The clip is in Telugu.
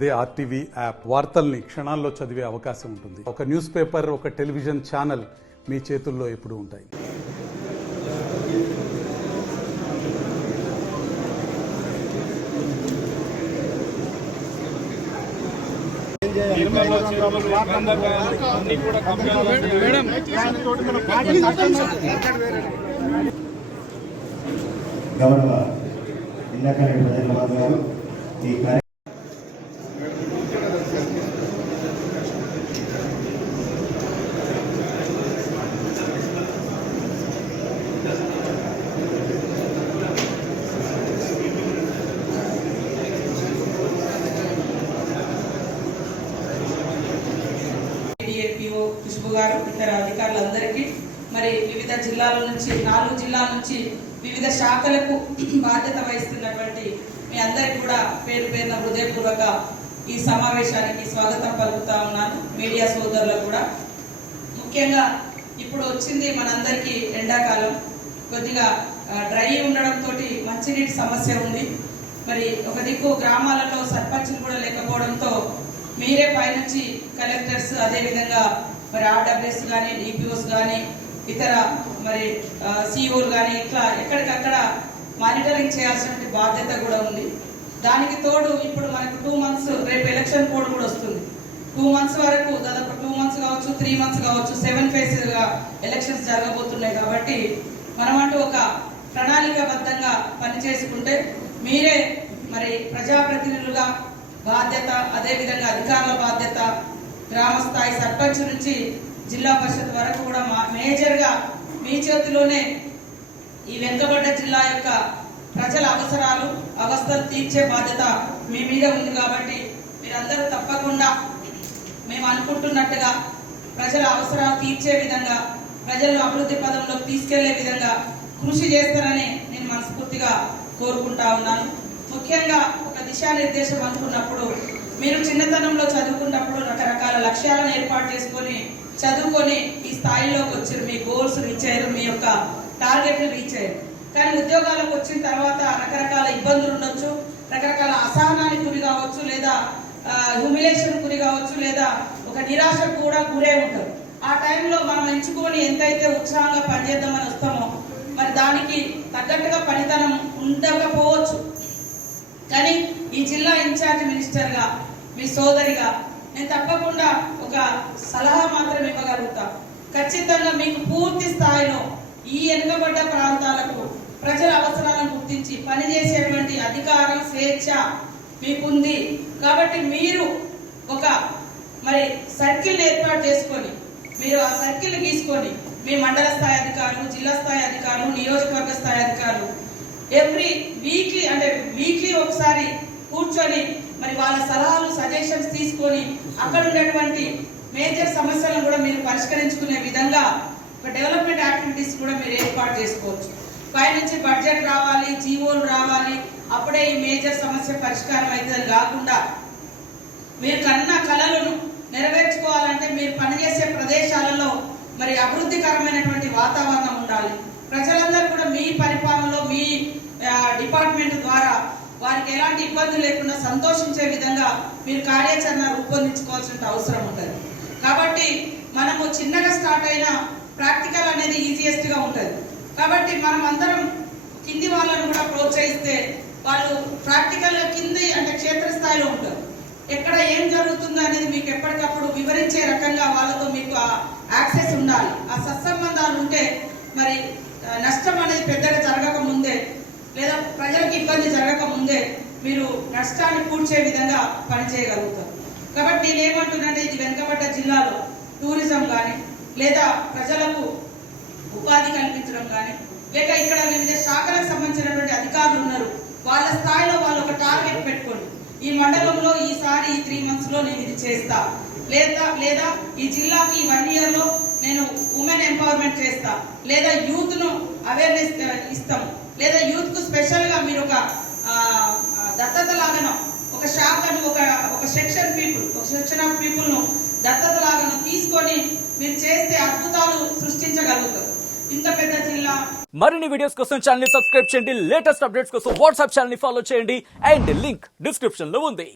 అదే ఆర్టీవీ యాప్ వార్తల్ని క్షణాల్లో చదివే అవకాశం ఉంటుంది. ఒక న్యూస్ పేపర్, ఒక టెలివిజన్ ఛానల్ మీ చేతుల్లో ఎప్పుడూ ఉంటాయి. గౌరవ ఇందాకరెడ్డి ప్రజాబాబు గారు ఈ ఖుష్బు గారు ఇతర అధికారులందరికీ మరి వివిధ జిల్లాల నుంచి 4 జిల్లాల నుంచి వివిధ శాఖలకు బాధ్యత వహిస్తున్నటువంటి మీ అందరికీ కూడా పేరు పేరున హృదయపూర్వక ఈ సమావేశానికి స్వాగతం పలుకుతా ఉన్నాను. మీడియా సోదరులకు కూడా ముఖ్యంగా ఇప్పుడు వచ్చింది మనందరికీ ఎండాకాలం, కొద్దిగా డ్రై ఉండడంతో మంచినీటి సమస్య ఉంది. మరి ఒక దిక్కు గ్రామాలలో సర్పంచులు కూడా లేకపోవడంతో మీరే పైనుంచి కలెక్టర్స్, అదేవిధంగా మరి ఆర్డబ్ల్యూఎస్ కానీ, డిపిఓస్ కానీ, ఇతర మరి సిఓలు కానీ ఇట్లా ఎక్కడికక్కడ మానిటరింగ్ చేయాల్సిన బాధ్యత కూడా ఉంది. దానికి తోడు ఇప్పుడు మనకు 2 months రేపు ఎలక్షన్ కోడ్ కూడా వస్తుంది. 2 months వరకు దాదాపు 2 months కావచ్చు, 3 months కావచ్చు, 7 phases ఎలక్షన్స్ జరగబోతున్నాయి. కాబట్టి మనమంటూ ఒక ప్రణాళికాబద్ధంగా పనిచేసుకుంటే మీరే మరి ప్రజాప్రతినిధులుగా బాధ్యత, అదేవిధంగా అధికారుల బాధ్యత, గ్రామ స్థాయి సర్పంచ్ నుంచి జిల్లా పరిషత్ వరకు కూడా మేజర్గా మీ చేతిలోనే ఈ వెనుకబడ్డ జిల్లా యొక్క ప్రజల అవస్థలు తీర్చే బాధ్యత మీ మీద ఉంది. కాబట్టి మీరందరూ తప్పకుండా మేము అనుకుంటున్నట్టుగా ప్రజల అవసరాలు తీర్చే విధంగా, ప్రజలను అభివృద్ధి పదంలోకి తీసుకెళ్లే విధంగా కృషి చేస్తారని నేను మనస్ఫూర్తిగా కోరుకుంటా ఉన్నాను. ముఖ్యంగా ఒక దిశానిర్దేశం అనుకున్నప్పుడు మీరు చిన్నతనంలో చదువుకున్నప్పుడు రకరకాల లక్ష్యాలను ఏర్పాటు చేసుకొని చదువుకొని ఈ స్థాయిలోకి వచ్చారు, మీ గోల్స్ రీచ్ అయ్యారు, మీ యొక్క టార్గెట్లు రీచ్ అయ్యారు. కానీ ఉద్యోగాలకు వచ్చిన తర్వాత రకరకాల ఇబ్బందులు ఉండొచ్చు, రకరకాల అసహనానికి గురి కావచ్చు, లేదా హ్యూమిలేషన్ గురి కావచ్చు, లేదా ఒక నిరాశకు కూడా గురే ఉంటారు. ఆ టైంలో మనం ఎంచుకొని ఎంతైతే ఉత్సాహంగా పనిచేద్దామని వస్తామో మరి దానికి తగ్గట్టుగా పనితనం ఉండకపోవచ్చు. కానీ ఈ జిల్లా ఇన్ఛార్జ్ మినిస్టర్గా, మీ సోదరిగా నేను తప్పకుండా ఒక సలహా మాత్రం ఇవ్వగలుగుతా. ఖచ్చితంగా మీకు పూర్తి స్థాయిలో ఈ వెనుకబడ్డ ప్రాంతాలకు ప్రజల అవసరాలను గుర్తించి పనిచేసేటువంటి అధికారం, స్వేచ్ఛ మీకుంది. కాబట్టి మీరు ఒక మరి సర్కిల్ ఏర్పాటు చేసుకొని, మీరు ఆ సర్కిల్ గీసుకొని మీ మండల స్థాయి అధికారులు, జిల్లా స్థాయి అధికారులు, నియోజకవర్గ స్థాయి అధికారులు ఎవ్రీ వీక్లీ ఒకసారి కూర్చొని మరి వాళ్ళ సలహాలు, సజెషన్స్ తీసుకొని అక్కడ ఉన్నటువంటి మేజర్ సమస్యలను కూడా మీరు పరిష్కరించుకునే విధంగా ఒక డెవలప్మెంట్ యాక్టివిటీస్ కూడా మీరు ఏర్పాటు చేసుకోవచ్చు. పైనుంచి బడ్జెట్ రావాలి, జీవోలు రావాలి, అప్పుడే ఈ మేజర్ సమస్య పరిష్కారం అవుతుందని కాకుండా మీరు కన్న కళలను నెరవేర్చుకోవాలంటే మీరు పనిచేసే ప్రదేశాలలో మరి అభివృద్ధికరమైనటువంటి వాతావరణం ఉండాలి. ప్రజలందరూ కూడా మీ పరిపాలనలో, మీ డిపార్ట్మెంట్ ద్వారా వారికి ఎలాంటి ఇబ్బందులు లేకుండా సంతోషించే విధంగా మీరు కార్యాచరణ రూపొందించుకోవాల్సిన అవసరం ఉంటుంది. కాబట్టి మనము చిన్నగా స్టార్ట్ అయినా ప్రాక్టికల్ అనేది ఈజియెస్ట్గా ఉంటుంది. కాబట్టి మనం అందరం కింది వాళ్ళను కూడా ప్రోత్సహిస్తే వాళ్ళు ప్రాక్టికల్గా కింది అంటే క్షేత్రస్థాయిలో ఉంటారు. ఎక్కడ ఏం జరుగుతుందో అనేది మీకు ఎప్పటికప్పుడు వివరించే రకంగా వాళ్ళతో మీకు యాక్సెస్ ఉండాలి. ఆ సత్సంబంధాలు ఉంటే మరి నష్టం అనేది పెద్దగా జరగక ముందే, లేదా ప్రజలకు ఇబ్బంది జరగక ముందే మీరు నష్టాన్ని పూడ్చే విధంగా పనిచేయగలుగుతారు. కాబట్టి నేనేమంటున్నానంటే ఇది వెనుకబడ్డ జిల్లాలో టూరిజం కానీ, లేదా ప్రజలకు ఉపాధి కల్పించడం కానీ, లేక ఇక్కడ వివిధ శాఖలకు సంబంధించినటువంటి అధికారులు ఉన్నారు, వాళ్ళ స్థాయిలో వాళ్ళు ఒక టార్గెట్ పెట్టుకోండి. ఈ మండలంలో ఈసారి ఈ 3 months నేను ఇది చేస్తా, లేదా ఈ జిల్లాకి ఈ 1 year నేను ఉమెన్ ఎంపవర్మెంట్ చేస్తా, లేదా యూత్ ను అవేర్నెస్ ఇస్తాం, లేదా యూత్ కు స్పెషల్ గా మీరు ఒక దత్తత లాగానో ఒక శాఖను ఒక సెక్షన్ ఆఫ్ పీపుల్ ను దత్తత లాగానో తీసుకొని మీరు చేస్తే అద్భుతాలు సృష్టించగలుగుతారు. ఇంత పెద్ద జిల్లా. మరిన్ని వీడియోస్ కోసం ఛానల్ ని సబ్స్క్రైబ్ చేయండి, లేటెస్ట్ అప్డేట్స్ కోసం వాట్సాప్ ఛానల్ ని ఫాలో చేయండి, అండ్ లింక్ డిస్క్రిప్షన్ లో ఉంది.